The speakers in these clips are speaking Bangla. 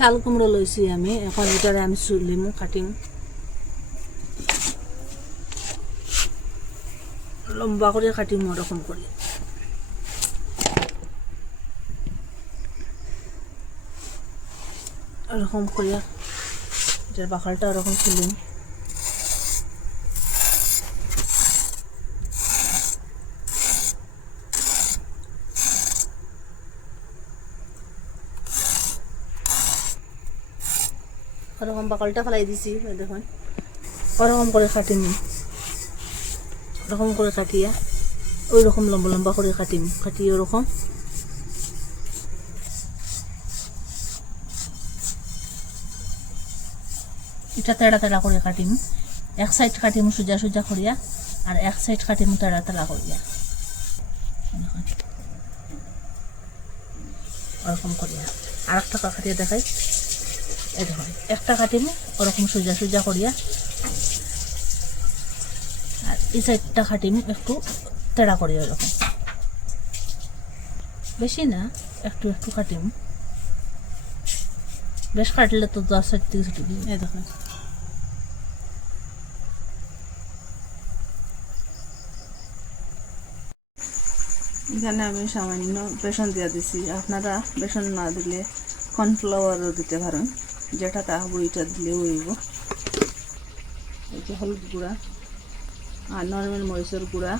চাল কুমড়ো লইছি আমি। এখন এটারে আমি চুলিমো কাটিম। লম্বা করে কাটিম ওরকম করে ওরকম করে এটার বাকালটা ওরকম চুলিম ওরকম বাকলটা ফেলাই দিছি দেখুন। ওরকম করে কাটিম ওরকম করে কাটিয়া ওই লম্বা লম্বা করে কাটিম। কাটিয়ে ওরকম এটা তেড়া তেড়া করে কাটিম। এক সাইড কাটিম সোজা সোজা করিয়া আর এক সাইড কাটিম তেড়া তেড়া করিয়া। ওরকম করিয়া আর একটা কাটিয়ে দেখাই। একটা কাটিম, ওরকম সোজা সোজা করিয়া। আর এই সাইডটা কাটিম, একটু তেড়া করিয়া এরকম বেশি না, একটু একটু কাটিম। বেশ কাটলে তো দশ সাইড থেকে ছুটবি এই দেখুন। এখানে আমি সামান্য বেসন দিয়ে দিছি। আপনারা বেসন না দিলে কর্নফ্লাওয়ারও দিতে পারেন। যেটা তা বইটা দিলে হইব। এই যে হলুদ গুঁড়া আর নর্মাল মরিচের গুঁড়া,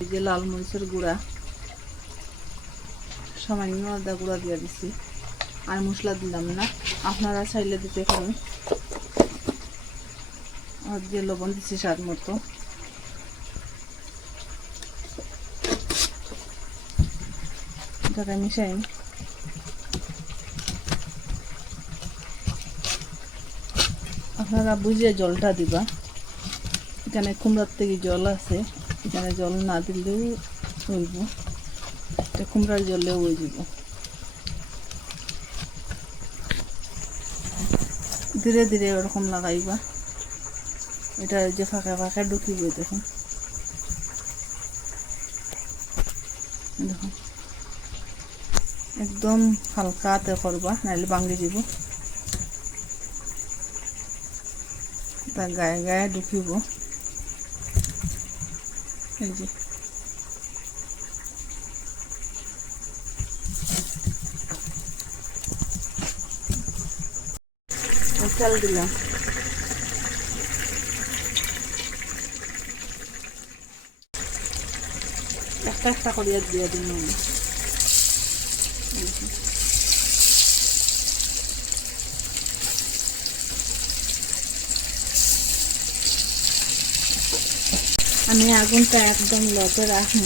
এই যে লাল মরিচের গুঁড়া, সামান্য আদা গুঁড়া দিয়ে দিছি। আর মশলা দিলাম না, আপনারা চাইলে দিতে পারেন। আর যে লবণ দিচ্ছি স্বাদ মতো। এটাকে মিশাই আপনারা বুঝে জলটা দিবা। এখানে কুমড়ার থেকে জল আছে। এখানে জল না দিলেও হইব কুমড়ার জলেও হয়ে যাব। ধীরে ধীরে ওরকম লাগাইবা। এটা যে ফাঁকা ফাঁকা ঢুকিব, দেখুন। দেখুন। একদম হালকাতে করবা, নাহলে ভাঙি দিব তা গায়ে গায়ে ঢুকিব এই যে চাল দিলাম একটা একটা করিয়া দিয়ে দিন আমি আগুনটা একদম লতে রাখি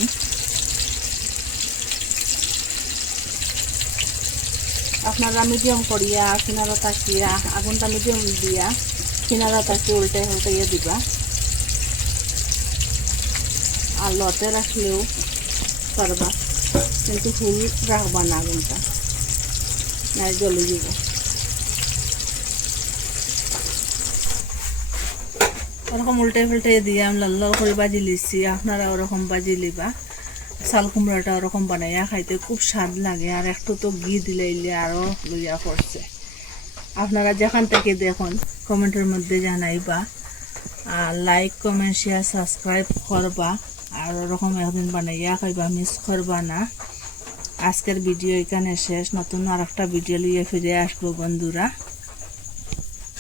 আপনারা মিডিয়াম করিয়া, কিনারা তাকিয়া, আগুনটা মিডিয়াম দিয়া, কিনারা তাকি উল্টে উল্টাইয়া দিবা। আর লতে রাখলেও পারবা, কিন্তু ফুল রাখবা না আগুনটা নাই জ্বলে যাব ওরকম উল্টে ফুলটে দিয়ে আমি লাল লাল করে বাজি লিছি, আপনারা ওরকম বাজি লিবা। চাল কুমড়াটা ওরকম বানাইয়া খাইতে খুব স্বাদ লাগে, আর একটু তো ঘি দিলে ইলে আরও লইয়া পড়ছে। আপনারা যেখান থেকে দেখুন, কমেন্টের মধ্যে জানাইবা, আর লাইক কমেন্ট শেয়ার সাবস্ক্রাইব করবা, আর ওরকম একদিন বানাইয়া খাইবা মিস করবা না। আজকের ভিডিও এখানে শেষ, নতুন আর একটা ভিডিও লিয়ে ফিরে আসব বন্ধুরা।